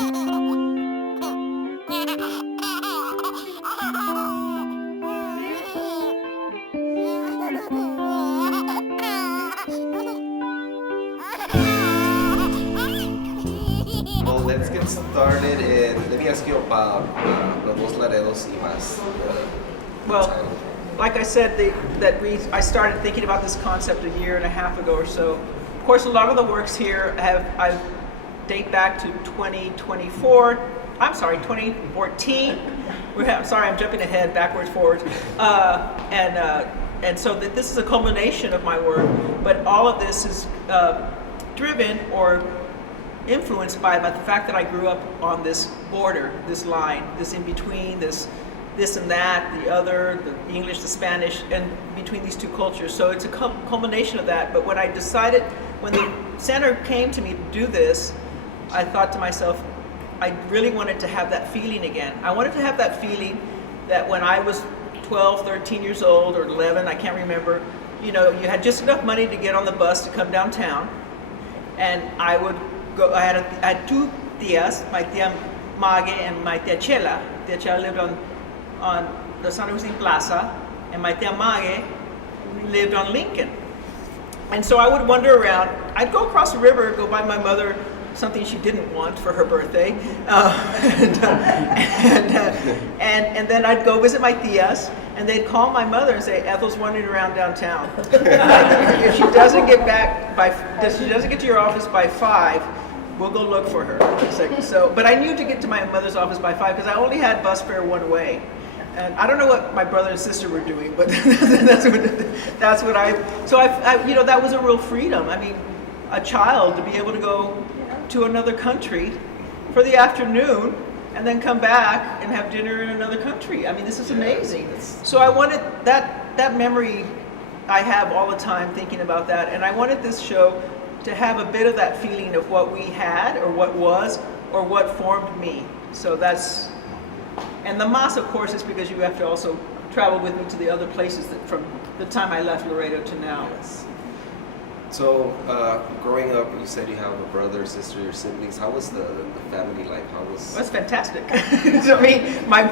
Well, let's get started, and let me ask you about Los Dos Laredos y más. Well, like I said, I started thinking about this concept a year and a half ago or so. Of course, a lot of the works here I date back to 2014. Sorry, I'm jumping ahead, backwards, forwards, and so this is a culmination of my work. But all of this is driven or influenced by the fact that I grew up on this border, this line, this in between, this and that, the other, the English, the Spanish, and between these two cultures. So it's a culmination of that. But when the center came to me to do this, I thought to myself, I really wanted to have that feeling again. I wanted to have that feeling that when I was 12, 13 years old, or 11, I can't remember, you had just enough money to get on the bus to come downtown, and I would go. I had two tias, my tia Mage and my tia Chela. Tia Chela lived on the San Agustin Plaza, and my tia Mage lived on Lincoln. And so I would wander around. I'd go across the river, go buy my mother something she didn't want for her birthday, and then I'd go visit my tias, and they'd call my mother and say, Ethel's wandering around downtown. If she doesn't get to your office by 5, we'll go look for her. But I knew to get to my mother's office by 5 because I only had bus fare one way. And I don't know what my brother and sister were doing, but that was a real freedom. I mean, a child to be able to go to another country for the afternoon and then come back and have dinner in another country. I mean, this is amazing. So I wanted that memory I have all the time thinking about that, and I wanted this show to have a bit of that feeling of what we had or what was or what formed me. So and the mas, of course, is because you have to also travel with me to the other places from the time I left Laredo to now. Yes. So, growing up, you said you have a brother, sister, your siblings. How was the family life? Well, it's fantastic. I mean, my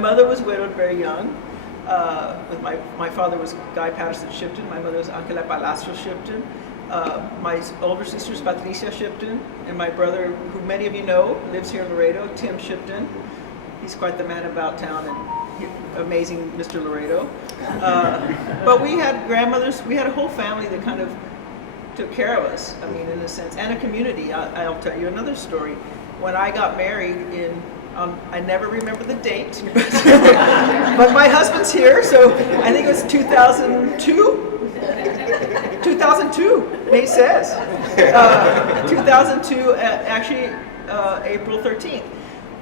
mother was widowed very young. My father was Guy Patterson Shipton. My mother was Angela Palacio Shipton. My older sister is Patricia Shipton, and my brother, who many of you know, lives here in Laredo, Tim Shipton. He's quite the man about town and amazing Mr. Laredo. But we had grandmothers, we had a whole family that kind of took care of us, I mean, in a sense, and a community. I'll tell you another story. When I got married I never remember the date, but my husband's here, so I think it was 2002? 2002, Nate says. 2002, actually April 13th.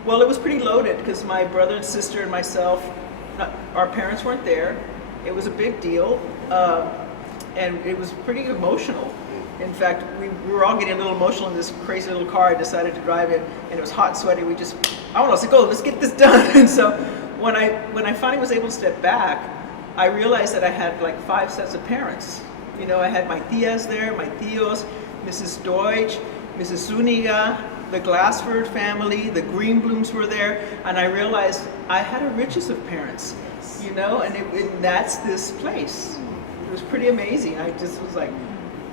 Well, it was pretty loaded because my brother and sister and myself, our parents weren't there. It was a big deal, and it was pretty emotional. In fact, we were all getting a little emotional in this crazy little car I decided to drive in, and it was hot and sweaty. I was like, let's get this done. And so when I finally was able to step back, I realized that I had like 5 sets of parents. I had my tias there, my tios, Mrs. Deutsch, Mrs. Zuniga, the Glassford family, the Greenblooms were there, and I realized I had a riches of parents, and that's this place. It was pretty amazing. I just was like,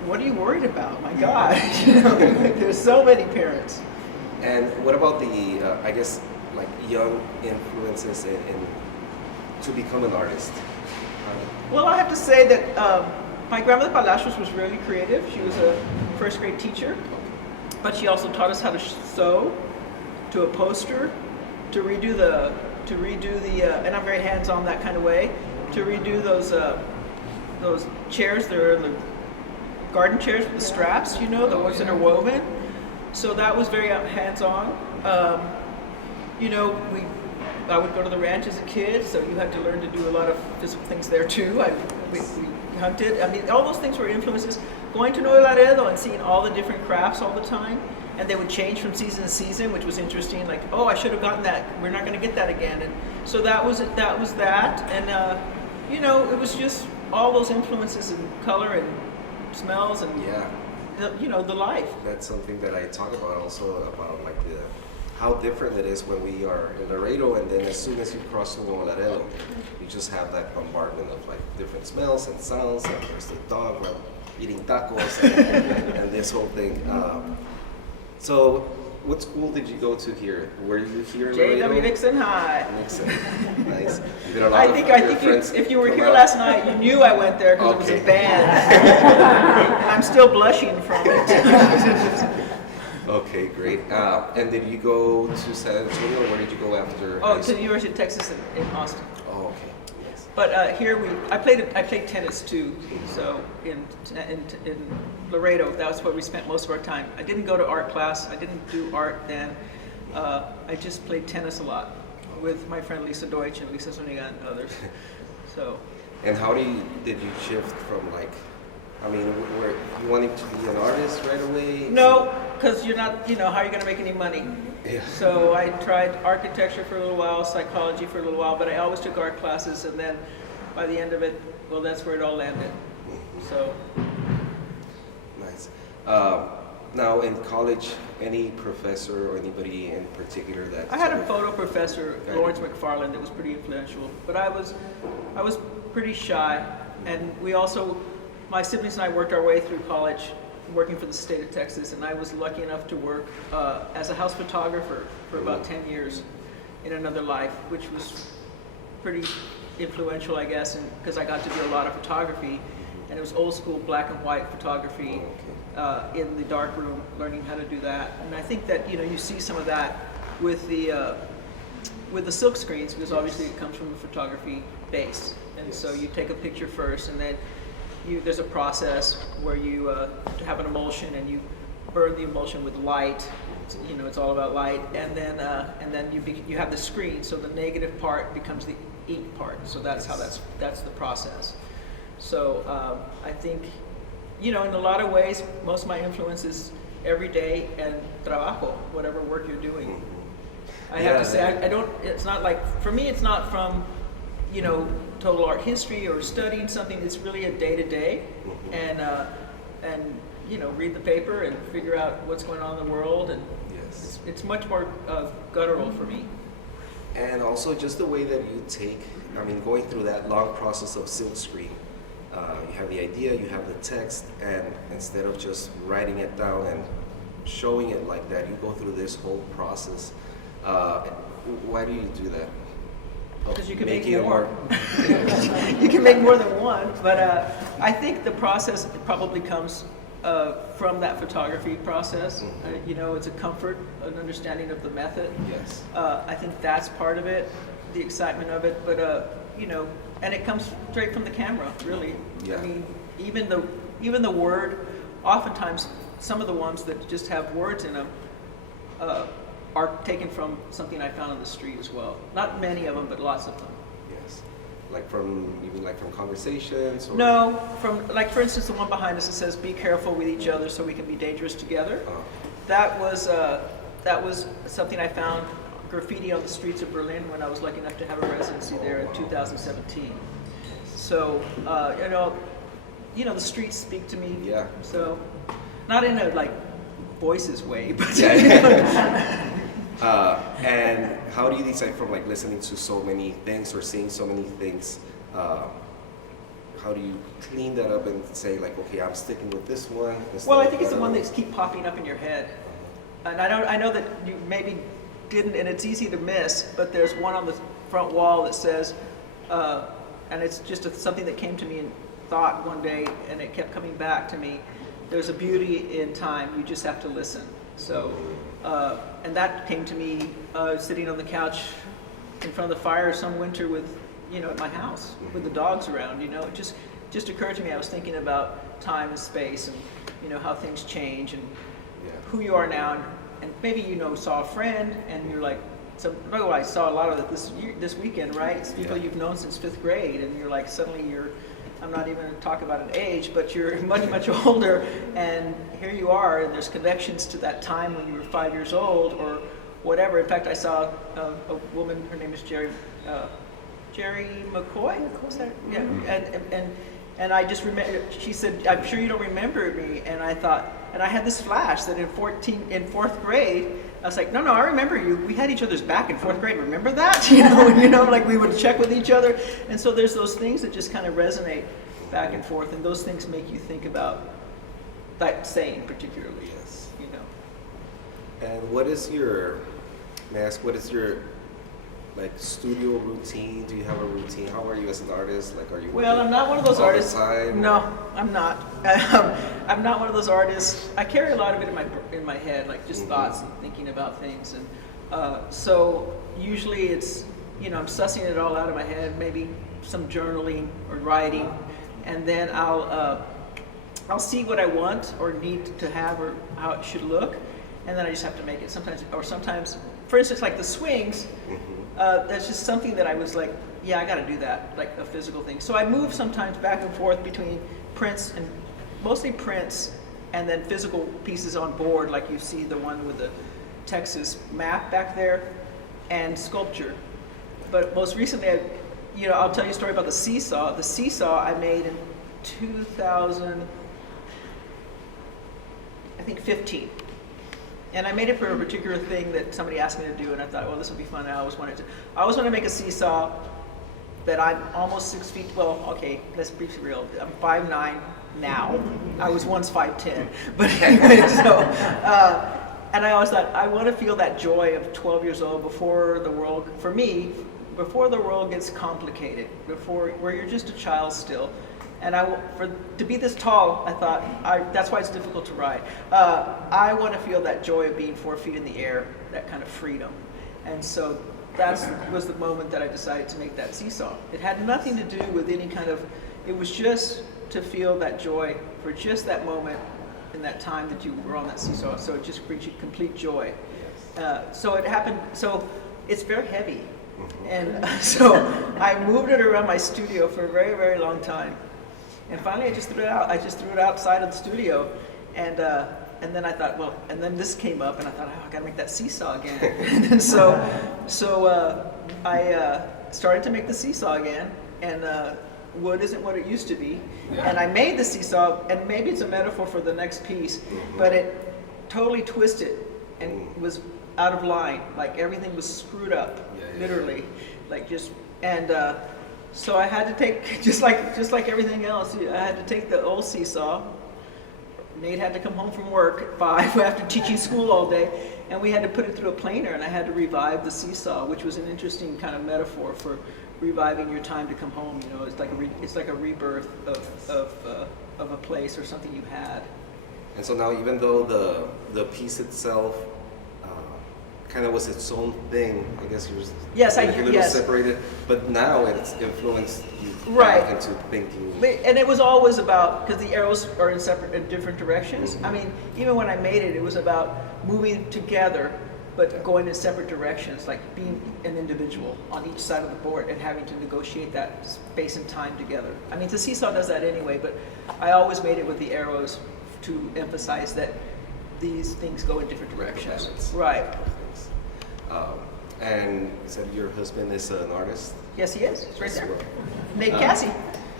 what are you worried about? My God, there's so many parents. And what about the, I guess, like young influences to become an artist? Well, I have to say that my grandmother Palacios was really creative. She was a first grade teacher. But she also taught us how to sew, to upholster, to redo the, and I'm very hands-on that kind of way, to redo those chairs. They're the garden chairs with the straps, the ones that are woven. So that was very hands-on. I would go to the ranch as a kid, so you had to learn to do a lot of physical things there too. We hunted. I mean, all those things were influences. Going to Nuevo Laredo and seeing all the different crafts all the time, and they would change from season to season, which was interesting. Like, I should have gotten that. We're not going to get that again. And so that was that. And it was just all those influences and color and smells and the life. That's something that I talk about also, about like how different it is when we are in Laredo, and then as soon as you cross Nuevo Laredo, you just have that bombardment of like different smells and sounds, and there's the dog like, eating tacos and this whole thing. So what school did you go to here? Were you here in Laredo? J.W. Nixon High. Nixon. Nice. You did a lot I of think your friends if you were come here out? last night, you knew I went there because it was Okay. a band. I'm still blushing from it. Okay, great. And did you go to San Antonio, or where did you go after? Oh, high to the school? University of Texas in Austin. Oh, okay. Yes. But here I played tennis too. So in Laredo, that's where we spent most of our time. I didn't go to art class. I didn't do art then. I just played tennis a lot with my friend Lisa Deutsch and Lisa Zuniga and others. So. And how did you shift from like, I mean, were you wanting to be an artist right away? No, because you're not. How are you going to make any money? Yeah. So I tried architecture for a little while, psychology for a little while, but I always took art classes, and then by the end of it, well, that's where it all landed. So. Nice. Now in college, any professor or anybody in particular that I had sort a of- photo professor, Okay. Lawrence McFarland, that was pretty influential, but I was pretty shy, and my siblings and I worked our way through college, working for the state of Texas, and I was lucky enough to work as a house photographer for about 10 years in another life, which was pretty influential, I guess, because I got to do a lot of photography, and it was old school black and white photography in the dark room, learning how to do that. And I think that you see some of that with the silk screens, because obviously it comes from a photography base, and so you take a picture first, and then there's a process where you have an emulsion, and you burn the emulsion with light. It's all about light, and then you have the screen. So the negative part becomes the ink part. So that's how that's the process. So I think, in a lot of ways, most of my influence is everyday and trabajo, whatever work you're doing. I have to say, I don't. It's not like, for me, it's not from total art history or studying something. It's really a day-to-day, and read the paper and figure out what's going on in the world, and Yes. it's much more guttural for me. And also just the way that you going through that long process of silk screen, you have the idea, you have the text, and instead of just writing it down and showing it like that, you go through this whole process. Why do you do that? Because you can make Making it more. You can make more than one, but I think the process probably comes from that photography process. It's a comfort, an understanding of the method. Yes. I think that's part of it, the excitement of it, but and it comes straight from the camera, really. Yeah. I mean, even the word, oftentimes some of the ones that just have words in them are taken from something I found on the street as well. Not many of them, but lots of them. Yes. From conversations? Or? No, for instance, the one behind us that says, "Be careful with each other so we can be dangerous together." That was something I found graffiti on the streets of Berlin when I was lucky enough to have a residency there in 2017. So, the streets speak to me. Yeah. So, not in a voices way, but and how do you decide from listening to so many things or seeing so many things? How do you clean that up and say okay, I'm sticking with this one? Well, I think it's the one that keep popping up in your head. And I know that you maybe didn't, and it's easy to miss, but there's one on the front wall that says, and it's just something that came to me in thought one day, and it kept coming back to me. There's a beauty in time, you just have to listen. So, and that came to me sitting on the couch in front of the fire some winter with, at my house with the dogs around. It just occurred to me. I was thinking about time and space, and how things change, and who you are now, and maybe saw a friend, and you're like, I saw a lot of it this weekend, right? It's people you've known since 5th grade, and you're like, suddenly I'm not even going to talk about an age, but you're much, much older, and here you are, and there's connections to that time when you were 5 years old, or whatever. In fact, I saw a woman, her name is Jerry McCoy? Was that? Yeah, and I just remember, she said, "I'm sure you don't remember me," and I thought, And I had this flash that in fourth grade, I was like, no, I remember you. We had each other's back in fourth grade. Remember that? Like we would check with each other. And so there's those things that just kind of resonate back and forth, and those things make you think about that saying particularly. Yes. And what is your like studio routine? Do you have a routine? How are you as an artist? Like, are you Well, I'm not one of those all the artists. time? No, I'm not. I'm not one of those artists. I carry a lot of it in my head, like just thoughts and thinking about things, and so usually it's I'm sussing it all out of my head. Maybe some journaling or writing, and then I'll see what I want or need to have or how it should look, and then I just have to make it. Sometimes, for instance, like the swings. That's just something that I was like, yeah, I got to do that, like a physical thing. So I move sometimes back and forth between prints and mostly prints, and then physical pieces on board, like you see the one with the Texas map back there, and sculpture. But most recently, I'll tell you a story about the seesaw. The seesaw I made in 2015. And I made it for a particular thing that somebody asked me to do, and I thought, well, this would be fun. I always wanted to make a seesaw that I'm almost 6 feet. Well, okay, let's be real. I'm 5'9" now. I was once 5'10", but anyway. And I always thought I want to feel that joy of 12 years old before the world gets complicated, where you're just a child still. And to be this tall, I thought, that's why it's difficult to ride. I want to feel that joy of being 4 feet in the air, that kind of freedom. And so that was the moment that I decided to make that seesaw. It had nothing to do with any kind of, it was just to feel that joy for just that moment in that time that you were on that seesaw. So it just brings you complete joy. So it happened, so it's very heavy. And so I moved it around my studio for a very, very long time. And finally, I just threw it out. I just threw it outside of the studio, and then I thought, well, and then this came up, and I thought, I gotta make that seesaw again. And so I started to make the seesaw again, and wood isn't what it used to be. And I made the seesaw, and maybe it's a metaphor for the next piece, but it totally twisted and was out of line. Like everything was screwed up, literally, like just and. So I had to take, just like everything else, I had to take the old seesaw. Nate had to come home from work at 5 after teaching school all day, and we had to put it through a planer, and I had to revive the seesaw, which was an interesting kind of metaphor for reviving your time to come home. It's like a rebirth of a place or something you had. And so now, even though the piece itself kind of was its own thing, I guess you were a little separated, but now it's influenced you back into thinking. And it was always about, because the arrows are in different directions. I mean, even when I made it, it was about moving together, but going in separate directions, like being an individual on each side of the board and having to negotiate that space and time together. I mean, the seesaw does that anyway, but I always made it with the arrows to emphasize that these things go in different directions. Right. And you said your husband is an artist? Yes, he is. He's right there. Nate Cassie.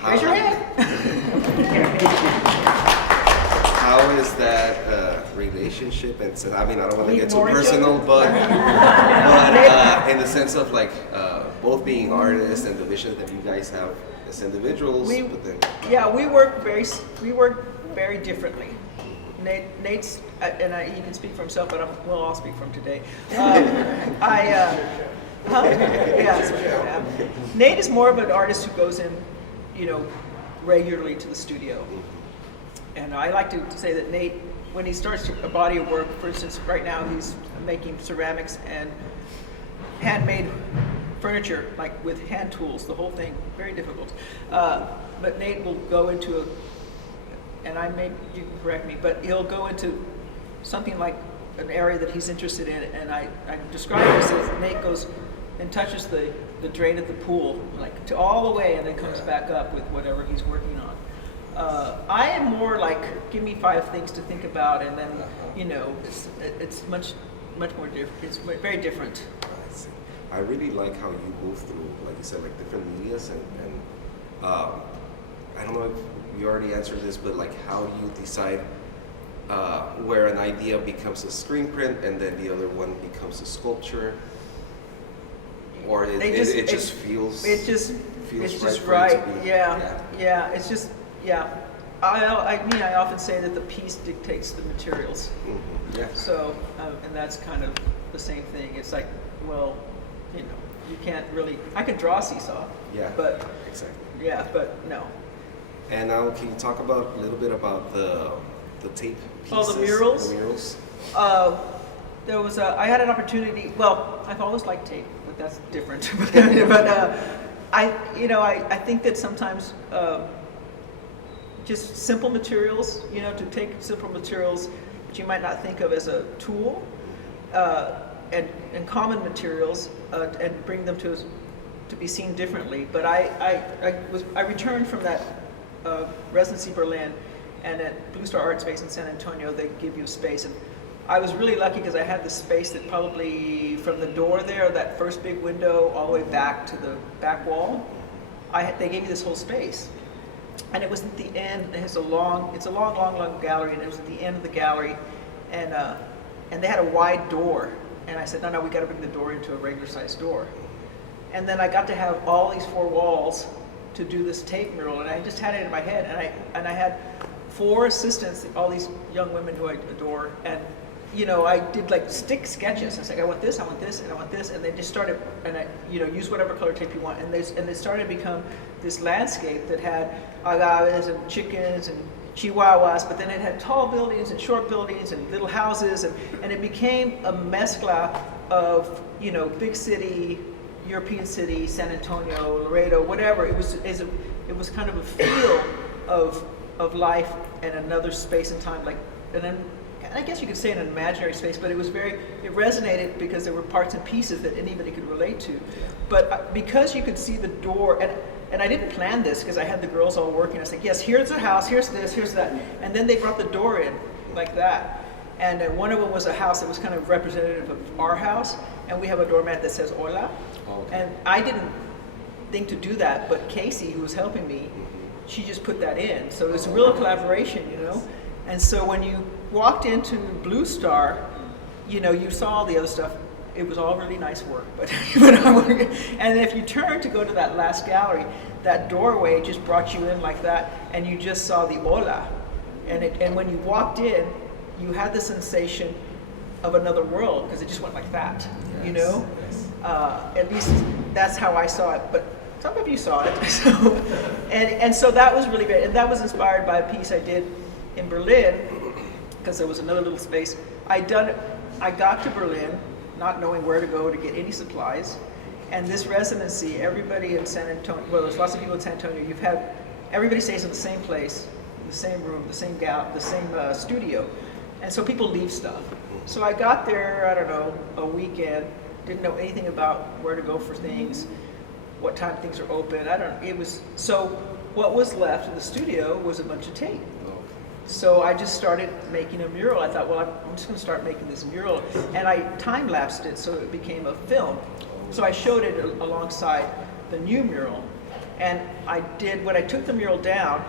Raise your hand. How is that relationship? And so, I mean, I don't want to get too personal, but in the sense of like both being artists and the vision that you guys have as individuals. We work very differently. Nate's, he can speak for himself, but I'll speak for him today. Nate is more of an artist who goes in, regularly to the studio. And I like to say that Nate, when he starts a body of work, for instance, right now he's making ceramics and handmade furniture, like with hand tools, the whole thing, very difficult. But Nate will go into and you can correct me, but he'll go into something like an area that he's interested in, and I describe it as Nate goes and touches the drain of the pool, like to all the way, and then comes back up with whatever he's working on. I am more like, give me 5 things to think about, and then, it's much more different. It's very different. I really like how you move through, like you said, like different medias, and I don't know if you already answered this, but like how you decide where an idea becomes a screen print and then the other one becomes a sculpture, or it just feels it's just right right. for it to be, Yeah. It's just I mean, I often say that the piece dictates the materials. Mm-hmm. Yeah. So, and that's kind of the same thing. It's like, well, you can't really. I could draw a seesaw. Yeah. But exactly. yeah, but no. And now, can you talk about a little bit about the tape pieces? Oh, the murals. The murals. There was I had an opportunity. Well, I've always liked tape, but that's different. but I think that sometimes just simple materials, to take simple materials that you might not think of as a tool, and common materials, and bring them to be seen differently. But I returned from that residency Berlin, and at Blue Star Art Space in San Antonio, they give you a space, and I was really lucky because I had this space that probably from the door there, that first big window, all the way back to the back wall, they gave me this whole space. And it was at the end. It's a long gallery, and it was at the end of the gallery, and they had a wide door. And I said, no, we got to bring the door into a regular sized door. And then I got to have all these 4 walls to do this tape mural, and I just had it in my head. And I had 4 assistants, all these young women who I adore, and I did like stick sketches. I was like, I want this, and I want this, and they just started, and use whatever color tape you want, and they started to become this landscape that had agaves and chickens and chihuahuas, but then it had tall buildings and short buildings and little houses, and it became a mezcla of big city, European city, San Antonio, Laredo, whatever. It was kind of a feel of life and another space and time, and I guess you could say an imaginary space, but it resonated because there were parts and pieces that anybody could relate to. But because you could see the door, and I didn't plan this because I had the girls all working. I was like, yes, here's a house, here's this, here's that. And then they brought the door in like that. And one of them was a house that was kind of representative of our house. And we have a doormat that says hola. Okay. And I didn't think to do that, but Casey, who was helping me, she just put that in. So it was a real collaboration, And so when you walked into Blue Star, you saw all the other stuff. It was all really nice work, but and if you turned to go to that last gallery, that doorway just brought you in like that, and you just saw the hola, and when you walked in, you had the sensation of another world because it just went like that, Yes. At least that's how I saw it, but some of you saw it. So, and so that was really great, and that was inspired by a piece I did in Berlin because there was another little space. I got to Berlin not knowing where to go to get any supplies. And this residency, everybody in San Antonio, well, there's lots of people in San Antonio, everybody stays in the same place, in the same room, the same studio. And so people leave stuff. So I got there, I don't know, a weekend, didn't know anything about where to go for things, what time things are open, so what was left in the studio was a bunch of tape. So I just started making a mural. I thought, well, I'm just going to start making this mural. And I time-lapsed it so it became a film. So I showed it alongside the new mural. And when I took the mural down,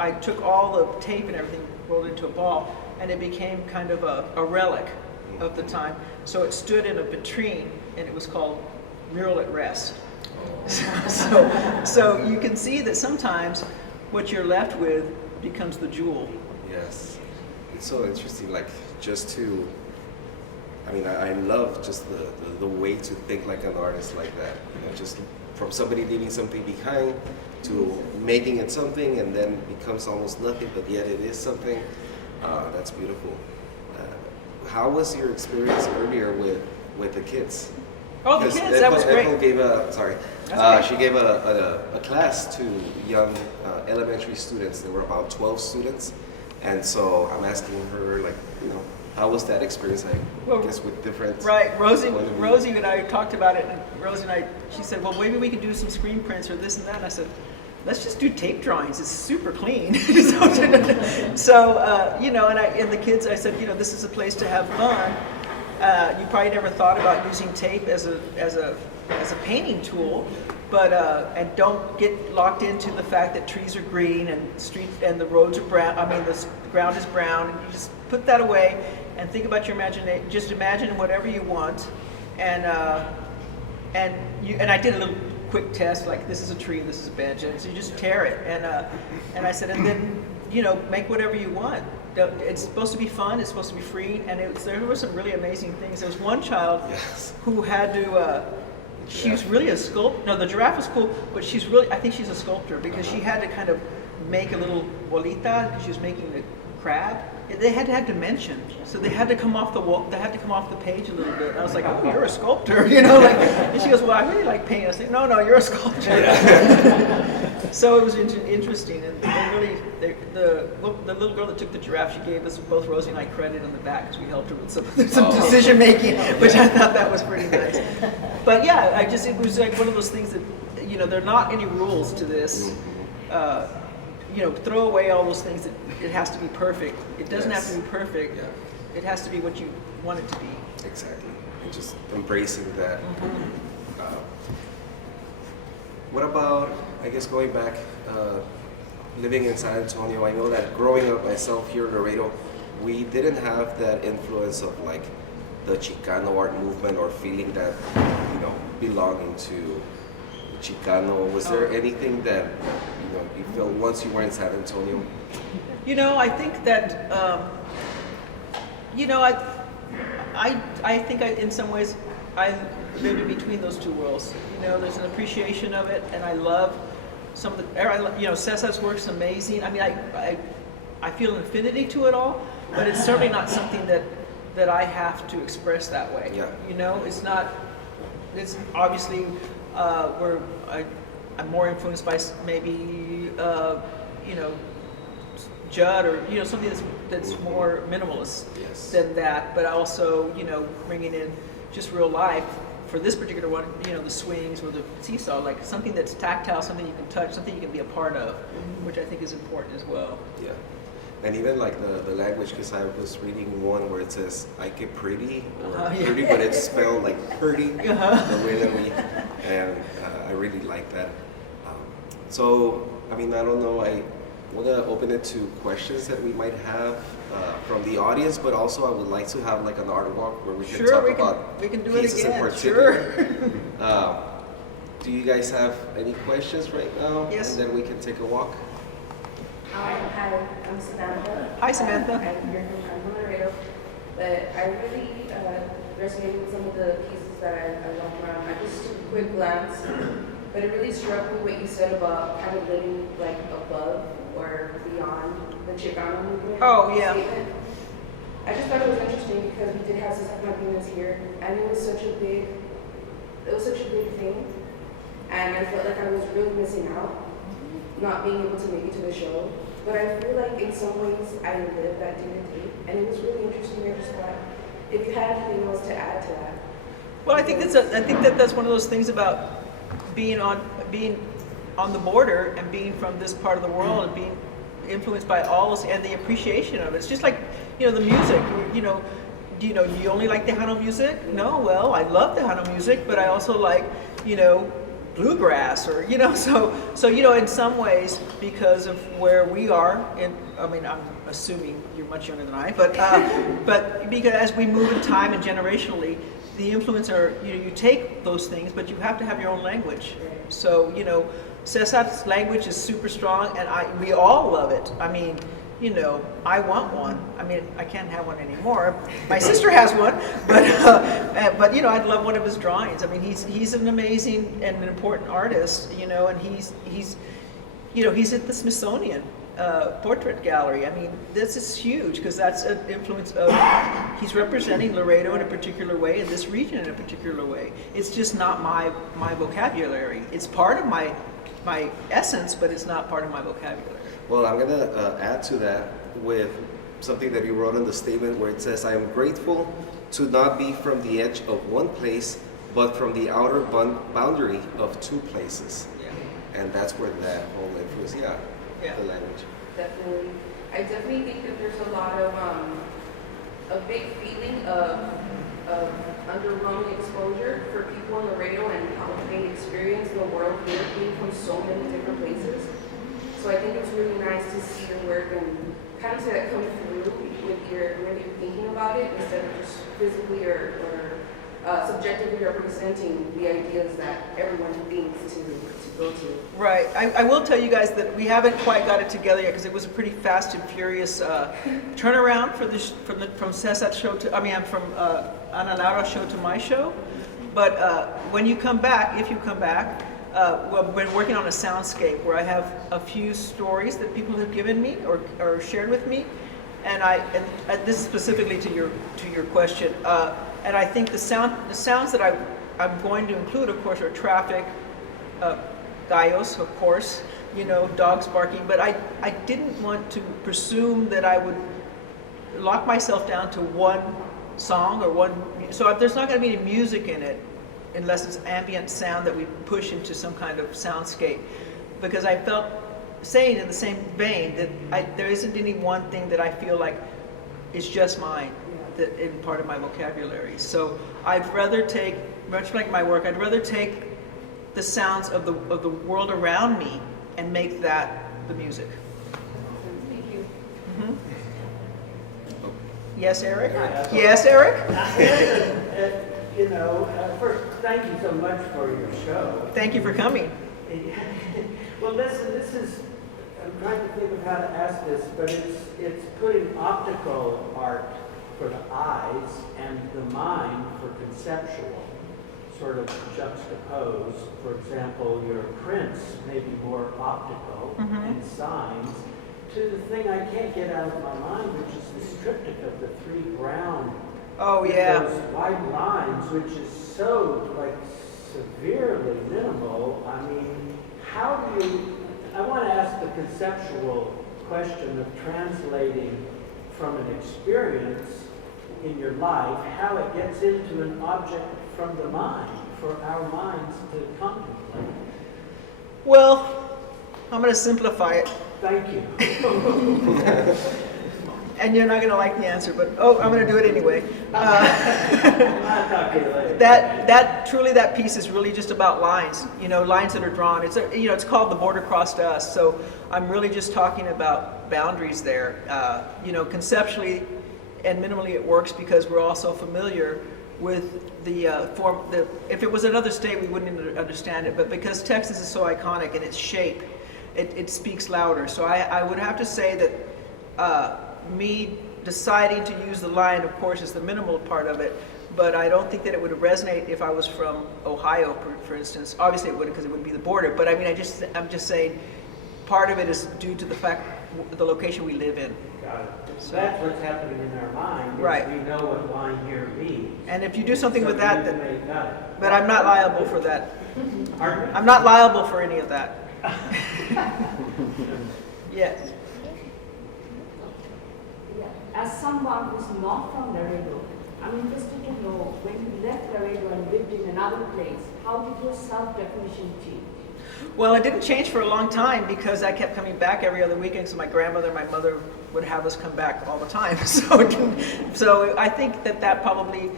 I took all the tape and everything, rolled it into a ball, and it became kind of a relic of the time. So it stood in a vitrine, and it was called Mural at Rest. So you can see that sometimes what you're left with becomes the jewel. Yes, it's so interesting. I love just the way to think like an artist like that. Just from somebody leaving something behind to making it something, and then becomes almost nothing, but yet it is something. That's beautiful. How was your experience earlier with the kids? Oh, the kids, that was great. Ethel gave she gave a class to young elementary students. There were about 12 students. And so I'm asking her, how was that experience? I guess with different... Right, Rosie and I talked about it, and she said, well, maybe we could do some screen prints or this and that. And I said, let's just do tape drawings. It's super clean. So and the kids, I said, this is a place to have fun. You probably never thought about using tape as a painting tool, but and don't get locked into the fact that trees are green and the roads are brown. I mean, the ground is brown, and put that away and think about your imagination. Just imagine whatever you want, and I did a little quick test, like this is a tree, this is a bench, and so you just tear it, and I said, and then make whatever you want. It's supposed to be fun. It's supposed to be free, and there were some really amazing things. There was one child who had to. She was really a sculptor. No, the giraffe was cool, but I think she's a sculptor because she had to kind of make a little bolita because she was making the crab. They had to have dimension, so they had to come off the wall. They had to come off the page a little bit. And I was like, "Oh, you're a sculptor," And she goes, "Well, I really like painting." I was like, "No, you're a sculptor." So it was interesting, and really, the little girl that took the giraffe, she gave us both Rosie and I credit on the back because we helped her with some decision making, which I thought that was pretty nice. But yeah, it was like one of those things that there are not any rules to this. Throw away all those things that it has to be perfect. It doesn't have to be perfect. Yeah. It has to be what you want it to be. Exactly. And just embracing that. What about, I guess, going back, living in San Antonio? I know that growing up myself here in Laredo, we didn't have that influence of like the Chicano art movement or feeling that, belonging to Chicano. Was there anything that you felt once you were in San Antonio? I think that I think in some ways I live in between those two worlds. There's an appreciation of it, and I love some of the. Cesar's work's amazing. I mean, I feel an affinity to it all, but it's certainly not something that I have to express that way. Yeah. It's not. It's obviously. I'm more influenced by maybe Judd or something that's more minimalist than that, but also bringing in just real life for this particular one, the swings or the seesaw, like something that's tactile, something you can touch, something you can be a part of, which I think is important as well. Yeah. And even like the language, because I was reading one where it says "I get pretty" or pretty, but it's spelled like "pretty" the way that we, and I really like that. So, I mean, I don't know. I want to open it to questions that we might have from the audience, but also I would like to have like an art walk where we can talk about pieces in particular. Sure. Do you guys have any questions right now? Yes. And then we can take a walk. Hi, I'm Samantha. Hi, Samantha. I'm here from Laredo, but I really resonated with some of the pieces that I walked around. I just took a quick glance, but it really struck me what you said about kind of living like above or beyond the Chicano movement. Oh, yeah. Statement. I just thought it was interesting because we did have some Latinas here, and it was such a big thing, and I felt like I was really missing out. Not being able to make it to the show, but I feel like in some ways I lived that day, and it was really interesting. I just thought if you had anything else to add to that. Well, I think that's one of those things about being on the border and being from this part of the world and being influenced by all this and the appreciation of it. It's just like the music. Do you only like Tejano music? No, well, I love Tejano music, but I also like bluegrass or so in some ways because of where we are I'm assuming you're much younger than I, but because as we move in time and generationally, the influence are you take those things, but you have to have your own language. So Cesar's language is super strong, and we all love it. I mean, I want one. I mean, I can't have one anymore. My sister has one, but I'd love one of his drawings. I mean, he's an amazing and an important artist, and he's at the Smithsonian Portrait Gallery. I mean, this is huge because that's an influence of he's representing Laredo in a particular way and this region in a particular way. It's just not my vocabulary. It's part of my essence, but it's not part of my vocabulary. Well, I'm going to add to that with something that you wrote in the statement where it says, "I am grateful to not be from the edge of one place, but from the outer boundary of two places." Yeah. And that's where that whole influence, the language. Definitely. I definitely think that there's a lot of, a big feeling of underwhelming exposure for people in Laredo and how they experience the world here, being from so many different places. So I think it's really nice to see your work and kind of see that come through when you're thinking about it, instead of just physically or subjectively representing the ideas that everyone thinks to go to. Right. I will tell you guys that we haven't quite got it together yet because it was a pretty fast and furious turnaround for this from Cesar's show to from Ana Laura's show to my show. But when you come back, if you come back, well, we're working on a soundscape where I have a few stories that people have given me or shared with me, and this is specifically to your question. And I think the sounds that I'm going to include, of course, are traffic, gallos, of course, dogs barking. But I didn't want to presume that I would lock myself down to one song or one. So there's not going to be any music in it unless it's ambient sound that we push into some kind of soundscape. Because I felt saying in the same vein that there isn't any one thing that I feel like is just mine. In part of my vocabulary. So I'd rather take, much like my work, I'd rather take the sounds of the world around me and make that the music. Thank you. Mm-hmm. Yes, Eric? Yes, Eric? First, thank you so much for your show. Thank you for coming. Well, listen, this is, I'm trying to think of how to ask this, but it's putting optical art for the eyes and the mind for conceptual, sort of juxtaposed. For example, your prints may be more optical and signs to the thing I can't get out of my mind, which is this triptych of the three brown, those white lines, which is so severely minimal. I mean, I want to ask the conceptual question of translating from an experience in your life, how it gets into an object from the mind, for our minds to contemplate. Well, I'm going to simplify it. Thank you. And you're not going to like the answer, but I'm going to do it anyway. I'll talk to you later. That piece is really just about lines, lines that are drawn. It's called The Border Crossed Us. So I'm really just talking about boundaries there. Conceptually and minimally it works because we're also familiar with the form. If it was another state, we wouldn't understand it. But because Texas is so iconic in its shape, it speaks louder. So I would have to say that me deciding to use the line, of course, is the minimal part of it. But I don't think that it would resonate if I was from Ohio, for instance. Obviously, it would because it would be the border. But I mean, I'm just saying, part of it is due to the location we live in. Got it. So that's what's happening in our mind. Right. We know what line here means. And if you do something with that, but I'm not liable for that. Pardon me? I'm not liable for any of that. Yes. Yeah. As someone who's not from Laredo, I'm interested to know when you left Laredo and lived in another place, how did your self-definition change? Well, it didn't change for a long time because I kept coming back every other weekend. So my grandmother and my mother would have us come back all the time. So I think that probably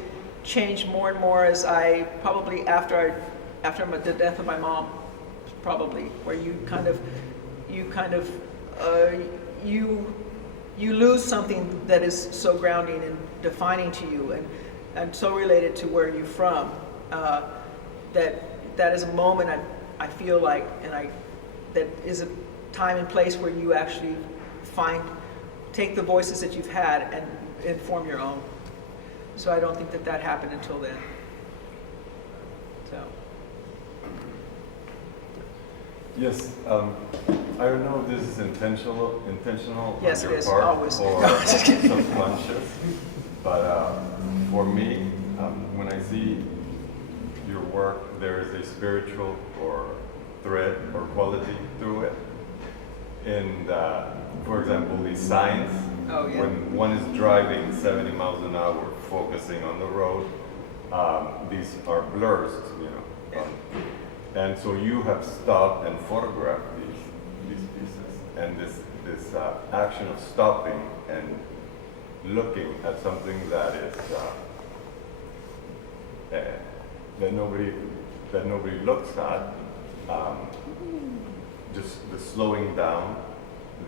changed more and more as I probably after the death of my mom, probably where you lose something that is so grounding and defining to you and so related to where you're from that is a moment I feel like, that is a time and place where you actually take the voices that you've had and form your own. So I don't think that happened until then. So. Yes, I don't know if this is intentional Yes, on it your is, part always. or subconscious, but for me, when I see your work, there is a spiritual or thread or quality through it. And for example, these signs, when one is driving 70 miles an hour, focusing on the road, these are blurs, and so you have stopped and photographed these pieces, and this action of stopping and looking at something that is that nobody looks at, just the slowing down,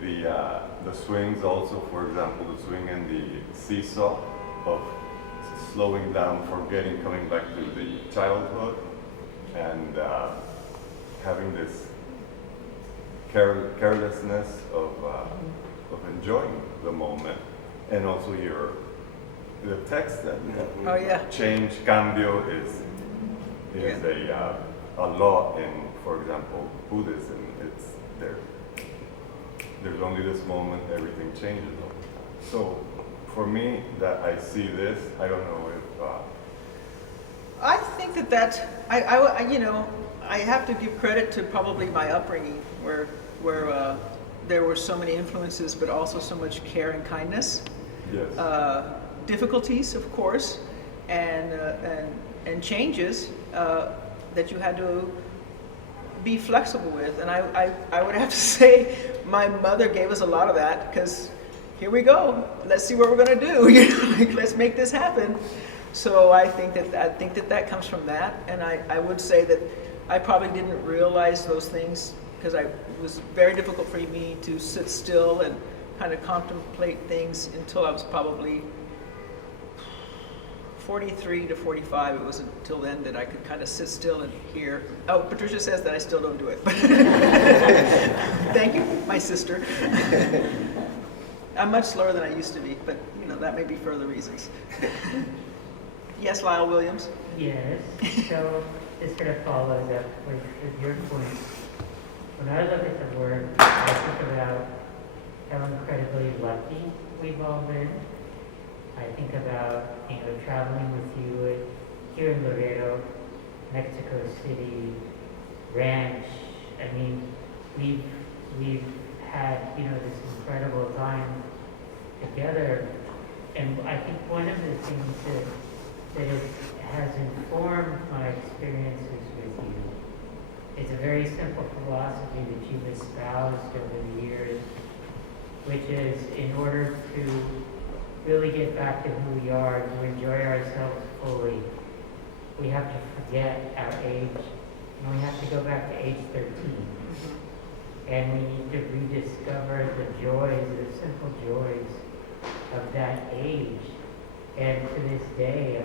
the the swings also, for example, the swing and the seesaw of slowing down, forgetting, coming back to the childhood, and having this carelessness of enjoying the moment, and also the text that Oh, yeah. change, cambio is a law in, for example, Buddhism. It's there. There's only this moment, everything changes all the time. So for me, that I see this, I don't know if I think I have to give credit to probably my upbringing, where there were so many influences, but also so much care and kindness. yes. Difficulties, of course, and changes that you had to be flexible with. And I would have to say my mother gave us a lot of that, because here we go, let's see what we're going to do. Like, let's make this happen. So I think that comes from that. And I would say that I probably didn't realize those things, because it was very difficult for me to sit still and kind of contemplate things until I was probably 43 to 45. It wasn't until then that I could kind of sit still and hear. Oh, Patricia says that I still don't do it. Thank you, my sister. I'm much slower than I used to be, but that may be for other reasons. Yes, Lyle Williams. Yes, so this sort of follows up with your point. When I look at the work, I think about how incredibly lucky we've all been. I think about, traveling with you here in Laredo, Mexico City, Ranch. I mean, we've had, this incredible time together. And I think one of the things that it has informed my experiences with you is a very simple philosophy that you've espoused over the years, which is, in order to really get back to who we are, to enjoy ourselves fully, we have to forget our age, and we have to go back to age 13. And we need to rediscover the joys, the simple joys of that age. And to this day,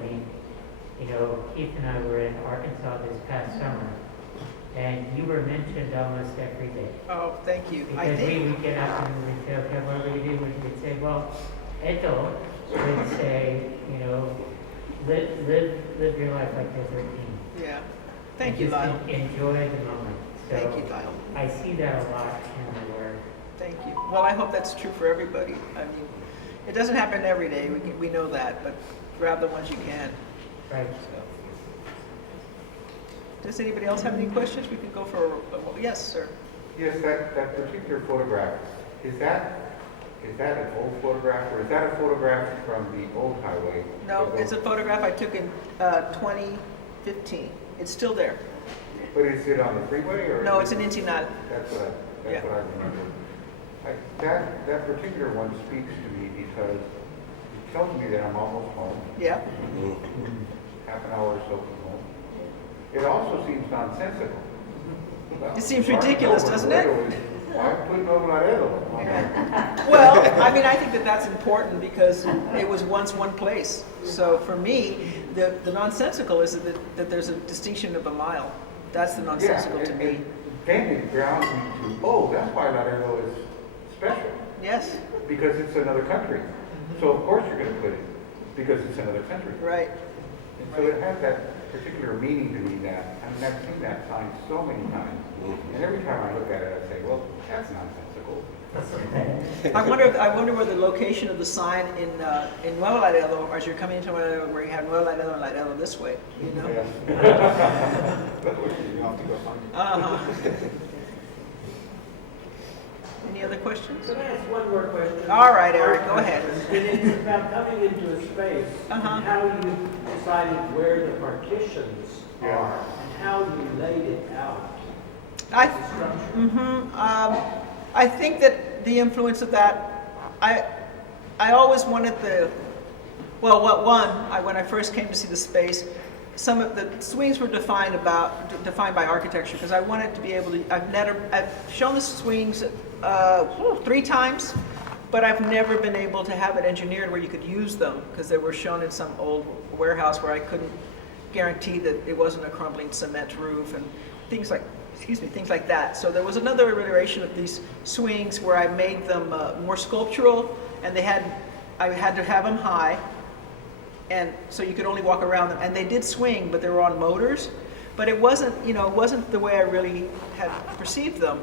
Keith and I were in Arkansas this past summer, and you were mentioned almost every day. Oh, thank you. Because we would get up and we would say, okay, what do we do? And we'd say, well, ethel would say, live your life like you're 13. Yeah. Thank And you, just Lyle. Enjoy the moment. So Thank you, Lyle. I see that a lot in the work. Thank you. Well, I hope that's true for everybody. It doesn't happen every day. We know that, but grab the ones you can. Right. So. Does anybody else have any questions? We can go for. Yes, sir. Yes, that particular photograph, is that an old photograph, or is that a photograph from the old highway? No, it's a photograph I took in 2015. It's still there. But is it on the freeway, or? No, it's in Ensenada. That's what I remember. That particular one speaks to me because it tells me that I'm almost home, Yeah. half an hour or so from home. It also seems nonsensical. It seems ridiculous, doesn't it? Why put no Laredo on there? Well, I think that's important because it was once one place. So for me, the nonsensical is that there's a distinction of a mile. That's the nonsensical to me. Then it grounds me to, that's why Laredo is special, Yes, because it's another country. So of course you're going to put it, because it's another country. right. And so it has that particular meaning to me that, I've seen that sign so many times. And every time I look at it, I say, well, that's nonsensical. I wonder where the location of the sign in Nuevo Laredo, as you're coming into Nuevo Laredo, where you have Nuevo Laredo and Laredo this way, Yeah. You have to go find it. Uh-huh. Any other questions? Can I ask one more question? All right, Eric, go ahead. And it's about coming into a space, Uh-huh. and how you decided where the partitions are, and how you laid it out. I, The structure. I think that the influence of that, I always wanted when I first came to see the space, some of the swings were defined by architecture, because I wanted to be able to, I've shown the swings 3 times, but I've never been able to have it engineered where you could use them, because they were shown in some old warehouse where I couldn't guarantee that it wasn't a crumbling cement roof and things like, things like that. So there was another iteration of these swings where I made them more sculptural, and I had to have them high, and so you could only walk around them. And they did swing, but they were on motors. But it wasn't, it wasn't the way I really had perceived them.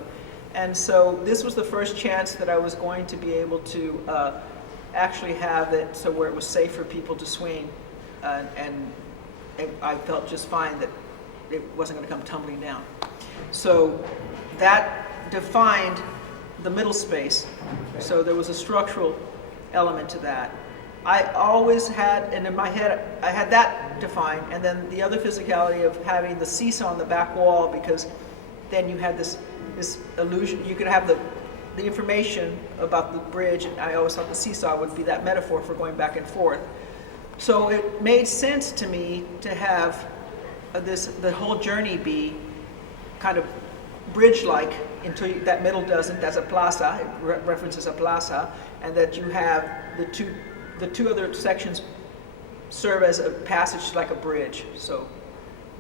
And so this was the first chance that I was going to be able to actually have it so where it was safe for people to swing. And I felt just fine that it wasn't going to come tumbling down. So that defined the middle space. So there was a structural element to that. I always had, and in my head, I had that defined, and then the other physicality of having the seesaw on the back wall, because then you had this illusion, you could have the information about the bridge, and I always thought the seesaw would be that metaphor for going back and forth. So it made sense to me to have the whole journey be kind of bridge-like until that middle doesn't. That's a plaza, it references a plaza, and that you have the two other sections serve as a passage like a bridge. So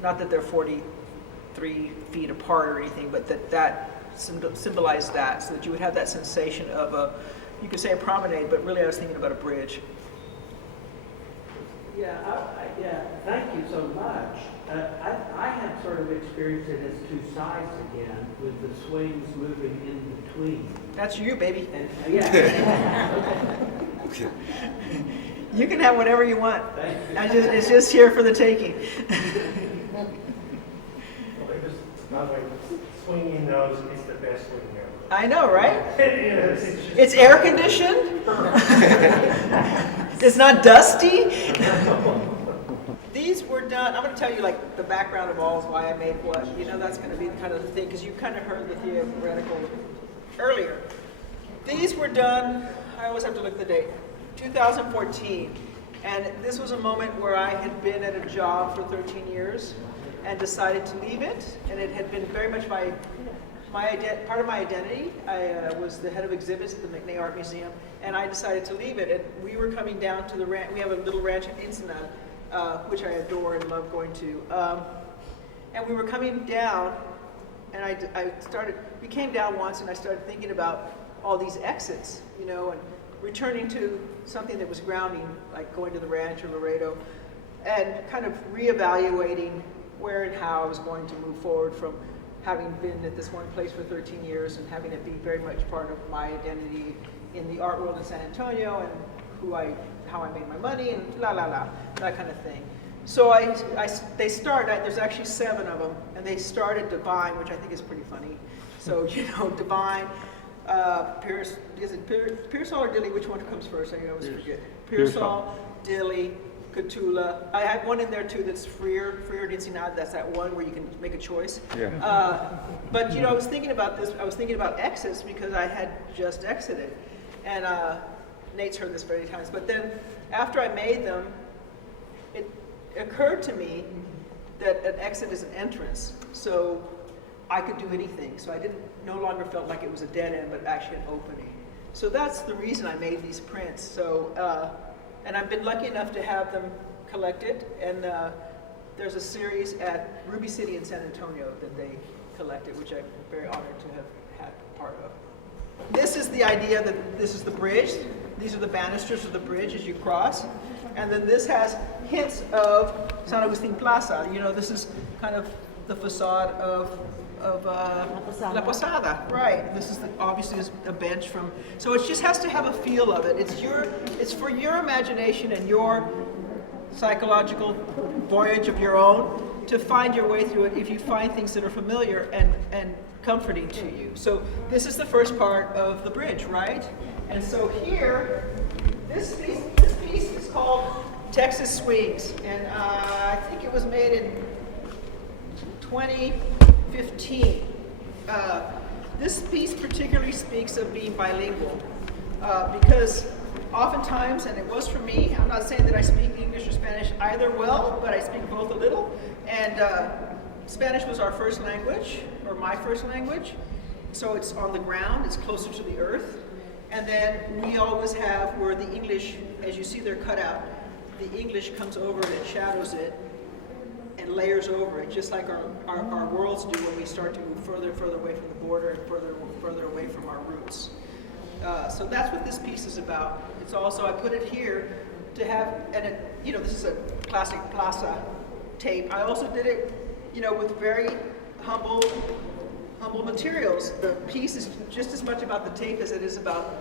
not that they're 43 feet apart or anything, but that symbolized that, so that you would have that sensation of you could say a promenade, but really I was thinking about a bridge. Yeah, thank you so much. I had sort of experienced it as two sides again, with the swings moving in between. That's you, baby. And, yeah. Okay. You can have whatever you want. Thank you. It's just here for the taking. By the way, swinging nose is the best swing ever. I know, right? Yes. It's air conditioned. It's not dusty. These were done, I'm going to tell you like the background of all why I made what. That's going to be kind of the thing, because you kind of heard the theoretical earlier. These were done, I always have to look at the date, 2014. And this was a moment where I had been at a job for 13 years and decided to leave it. And it had been very much part of my identity. I was the head of exhibits at the McNay Art Museum, and I decided to leave it. And we were coming down to the ranch. We have a little ranch in Ensenada, which I adore and love going to. And we were coming down, and we came down once, and I started thinking about all these exits, and returning to something that was grounding, like going to the ranch or Laredo, and kind of reevaluating where and how I was going to move forward from having been at this one place for 13 years and having it be very much part of my identity in the art world in San Antonio, and how I made my money, and that kind of thing. So there's actually 7 of them, and they start at Divine, which I think is pretty funny. So, Divine, Pearsall or Dilly, which one comes first? I always forget. Pearsall, Dilly, Catula. I have one in there too that's Freer de Ensenada. That's that one where you can make a choice. Yeah. But I was thinking about this. I was thinking about exits because I had just exited, and Nate's heard this many times. But then after I made them, it occurred to me that an exit is an entrance. So I could do anything. So I no longer felt like it was a dead end, but actually an opening. So that's the reason I made these prints. So. And I've been lucky enough to have them collected, and there's a series at Ruby City in San Antonio that they collected, which I'm very honored to have had part of. This is the idea that this is the bridge. These are the banisters of the bridge as you cross. And then this has hints of San Agustin Plaza. This is kind of the facade of La Posada, right? This is obviously a bench from. So it just has to have a feel of it. It's for your imagination and your psychological voyage of your own to find your way through it. If you find things that are familiar and comforting to you. So this is the first part of the bridge, right? And so here, this piece is called Texas Swings, and I think it was made in 2015. This piece particularly speaks of being bilingual because oftentimes, and it was for me, I'm not saying that I speak English or Spanish either well, but I speak both a little. And Spanish was our first language, or my first language. So it's on the ground, it's closer to the earth. And then we always have where the English, as you see they're cut out, the English comes over it and shadows it and layers over it, just like our worlds do when we start to move further and further away from the border and further away from our roots. So that's what this piece is about. It's also, I put it here to have, and this is a classic Plaza tape. I also did it, with very humble materials. The piece is just as much about the tape as it is about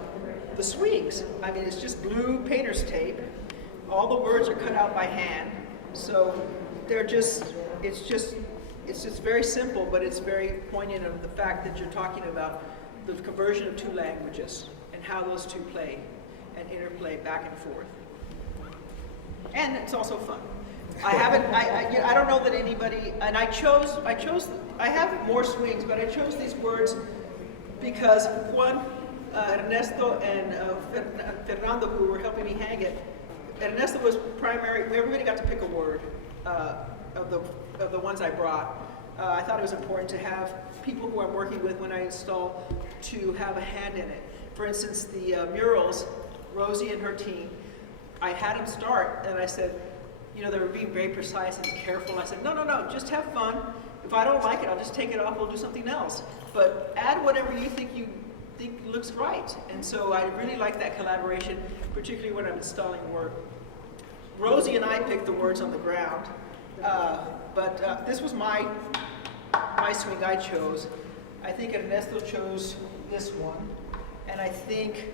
the swings. I mean, it's just blue painter's tape. All the words are cut out by hand. So it's just very simple, but it's very poignant of the fact that you're talking about the conversion of two languages and how those two play and interplay back and forth. And it's also fun. I don't know that anybody, and I have more swings, but I chose these words because one, Ernesto and Fernando, who were helping me hang it, Ernesto was primary. Everybody got to pick a word of the ones I brought. I thought it was important to have people who I'm working with when I install to have a hand in it. For instance, the murals, Rosie and her team, I had them start, and I said, they were being very precise and careful. I said, no, just have fun. If I don't like it, I'll just take it off, we'll do something else. But add whatever you think looks right. And so I really like that collaboration, particularly when I'm installing work. Rosie and I picked the words on the ground, but this was my swing I chose. I think Ernesto chose this one, and I think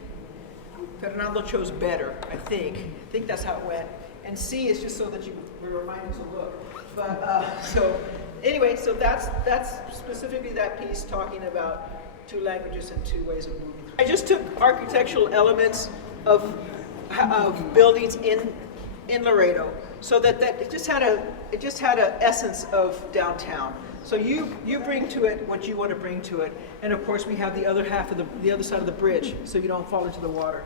Fernando chose better, I think that's how it went. And C is just so that you were reminded to look. But so that's specifically that piece talking about two languages and two ways of moving. I just took architectural elements of buildings in Laredo, so that it just had an essence of downtown. So you bring to it what you want to bring to it, and of course we have the other half of the other side of the bridge, so you don't fall into the water.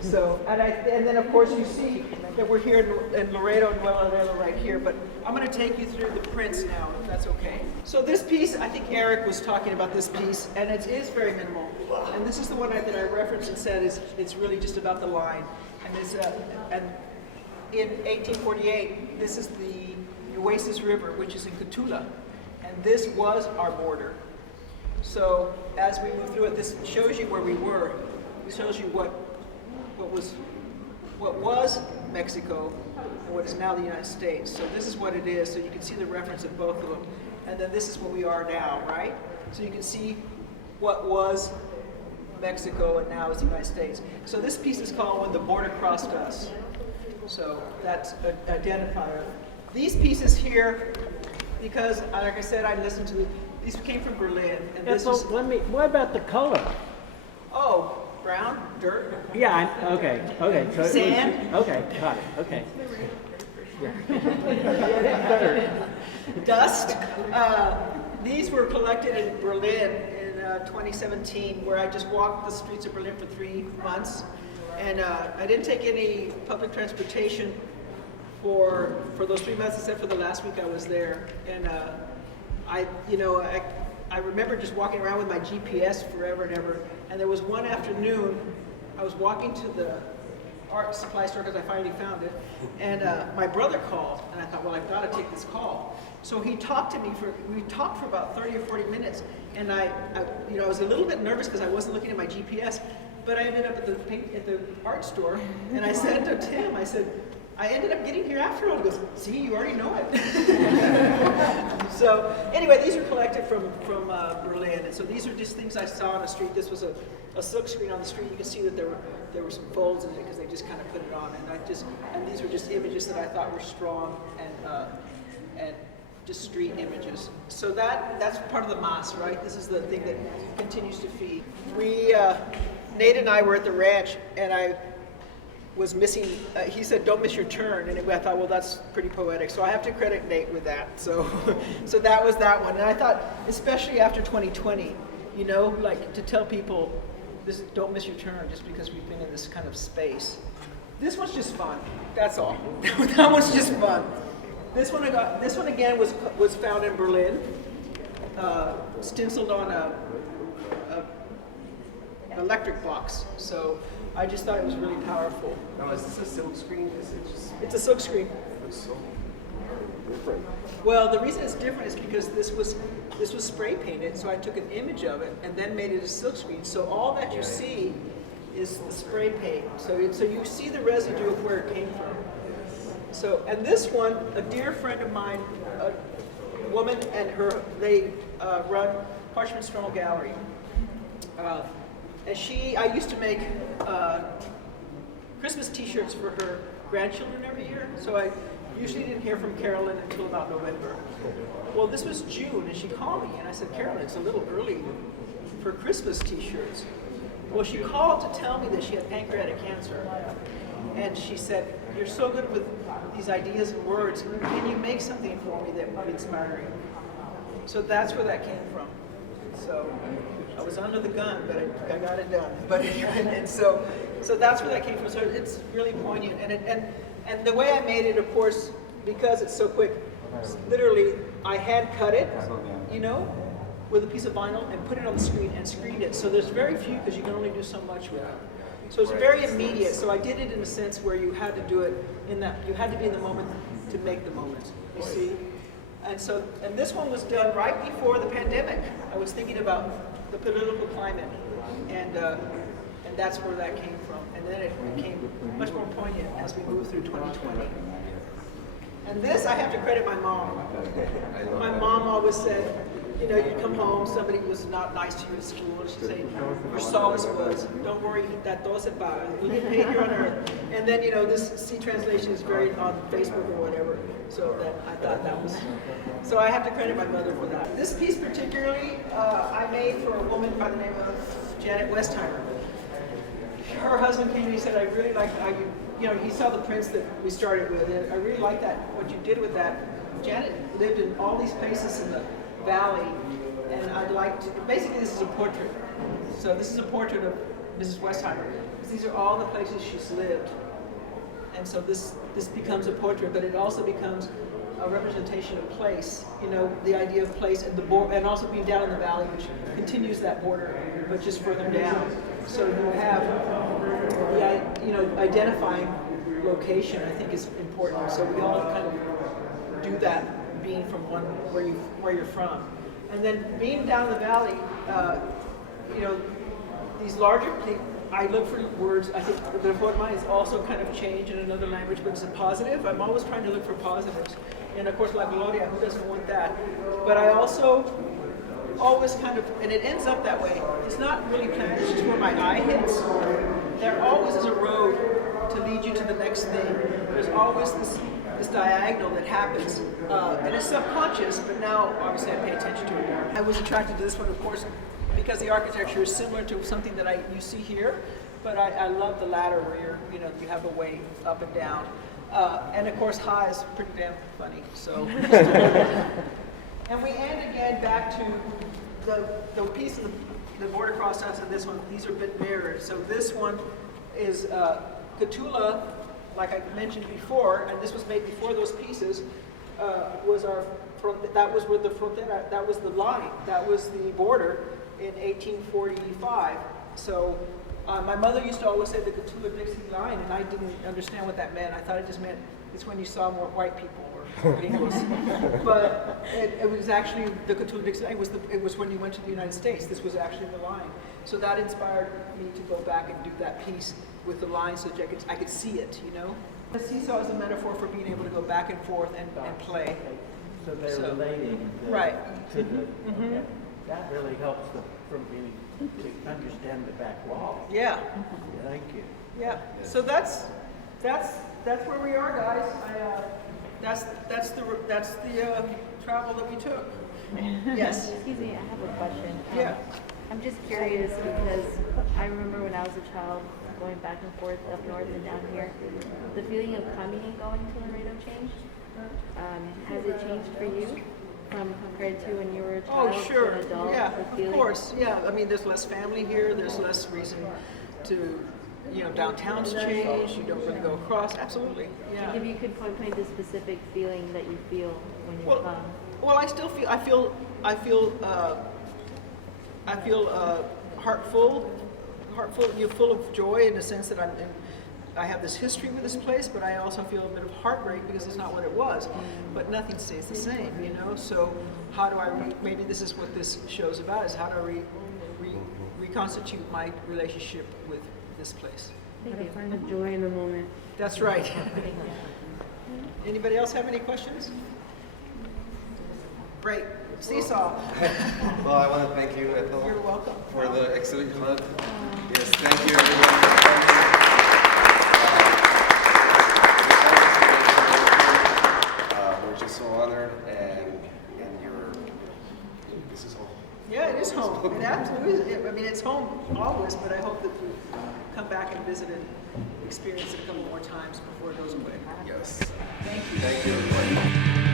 So and then of course you see that we're here in Laredo and Laredo right here. But I'm going to take you through the prints now, if that's okay. So this piece, I think Eric was talking about this piece, and it is very minimal. And this is the one that I referenced and said it's really just about the line. And this and in 1848, this is the Oasis River, which is in Cotulla. And this was our border. So as we move through it, this shows you where we were. It shows you what was Mexico and what is now the United States. So this is what it is. So you can see the reference of both of them. And then this is what we are now, right? So you can see what was Mexico and now is the United States. So this piece is called When the Border Crossed Us. So that's an identifier. These pieces here, because, like I said, I listened to these came from Berlin. And this So what about the color? Oh, brown, dirt. Yeah, okay. So Sand. Okay, got it, okay. Dust. These were collected in Berlin in 2017, where I just walked the streets of Berlin for 3 months. And I didn't take any public transportation for those 3 months, except for the last week I was there. And I remember just walking around with my GPS forever and ever. And there was one afternoon, I was walking to the art supply store because I finally found it. And my brother called, and I thought, well, I've got to take this call. So we talked for about 30 or 40 minutes. And I was a little bit nervous because I wasn't looking at my GPS. But I ended up at the art store, and I said to Tim, I said, I ended up getting here after all. He goes, see, you already know it. So anyway, these are collected from Berlin. And so these are just things I saw on the street. This was a silk screen on the street. You can see that there were some folds in it because they just kind of put it on. And these were just images that I thought were strong and just street images. So that's part of the mas, right? This is the thing that continues to feed. Nate and I were at the ranch, and I was missing, he said, don't miss your turn. And I thought, well, that's pretty poetic. So I have to credit Nate with that. So that was that one. And I thought, especially after 2020, like to tell people, don't miss your turn just because we've been in this kind of space. This one's just fun. That's all. That one's just fun. This one again was found in Berlin, stenciled on electric box. So I just thought it was really powerful. Now, is this a silk screen? Is it just It's a silk screen. looks so different? Well, the reason it's different is because this was spray painted, so I took an image of it and then made it a silk screen. So all that you see is the spray paint. So you see the residue of where it came from. So, and this one, a dear friend of mine, a woman and they run Parchment Stroll Gallery. And I used to make Christmas t-shirts for her grandchildren every year. So I usually didn't hear from Carolyn until about November. Well, this was June, and she called me, and I said, Carolyn, it's a little early for Christmas t-shirts. Well, she called to tell me that she had pancreatic cancer. And she said, you're so good with these ideas and words. Can you make something for me that would be inspiring? So that's where that came from. So I was under the gun, but I got it done. But and so that's where that came from. So it's really poignant. And the way I made it, of course, because it's so quick, literally I hand cut it, with a piece of vinyl and put it on the screen and screened it. So there's very few because you can only do so much with it. So it's very immediate. So I did it in a sense where you had to do it in that, you had to be in the moment to make the moment, you see? And this one was done right before the pandemic. I was thinking about the political climate, and that's where that came from. And then it became much more poignant as we moved through 2020. And this, I have to credit my mom. My mom always said, you'd come home, somebody was not nice to you at school, and she'd say, your solace was, don't worry, that dos it para, you'll get paid here on earth. And then, this C translation is very on Facebook or whatever, so that I thought that was, so I have to credit my mother for that. This piece particularly, I made for a woman by the name of Janet Westheimer. Her husband came to me and said, I really like how he saw the prints that we started with, and I really like that, what you did with that. Janet lived in all these places in the valley, and I'd like to, basically this is a portrait. So this is a portrait of Mrs. Westheimer. These are all the places she's lived. And so this becomes a portrait, but it also becomes a representation of place, the idea of place and and also being down in the valley, which continues that border, but just further down. So you have identifying location, I think, is important. So we all kind of do that, being from where you're from. And then being down the valley, these larger things, I look for words. I think the report mine is also kind of changed in another language, but it's a positive. I'm always trying to look for positives. And of course, La Gloria, who doesn't want that? But I also always kind of, and it ends up that way. It's not really planned, it's just where my eye hits. There always is a road to lead you to the next thing. There's always this diagonal that happens, and it's subconscious, but now obviously I pay attention to it more. I was attracted to this one, of course, because the architecture is similar to something that you see here, but I love the ladder where you have a way up and down. And of course, high is pretty damn funny, so. And we end again back to the piece of the border cross-outs and this one. These are a bit mirrored. So this one is Catula, like I mentioned before, and this was made before those pieces, that was with the frontera, that was the line, that was the border in 1845. So my mother used to always say the Catula-Dixie line, and I didn't understand what that meant. I thought it just meant it's when you saw more white people or gringos. But it was actually the Catula-Dixie line. It was when you went to the United States. This was actually the line. So that inspired me to go back and do that piece with the line so that I could see it, The seesaw is a metaphor for being able to go back and forth and play. So they're relating right. to the, okay. That really helps from being to understand the back wall. Yeah. Thank you. Yeah. So that's where we are, guys. That's the travel that we took. Yes. Excuse me, I have a question. Yeah. I'm just curious because I remember when I was a child going back and forth up north and down here, the feeling of coming and going to Laredo changed. Has it changed for you compared to when you were a child sure. to an adult? Yeah, of course. Yeah, I mean, there's less family here. There's less reason to, downtown's changed. You don't really go across. Absolutely. Yeah. Like if you could point to a specific feeling that you feel when you come. Well, I still feel, I feel heartful you're full of joy in the sense that I have this history with this place, but I also feel a bit of heartbreak because it's not what it was. But nothing stays the same, you know? So how do I, maybe this is what this show's about, is how do I reconstitute my relationship with this place? Thank you. Find the joy in the moment. That's right. Anybody else have any questions? Great. Seesaw. Well, I want to thank you, Ethel, You're welcome. for the excellent hug. Yes, thank you, everyone, for coming. We're just so honored, and this is home. Yeah, it is home. It absolutely is. I mean, it's home always, but I hope that you come back and visit and experience it a couple more times before it goes away. Yes. Thank you. Thank you, everybody.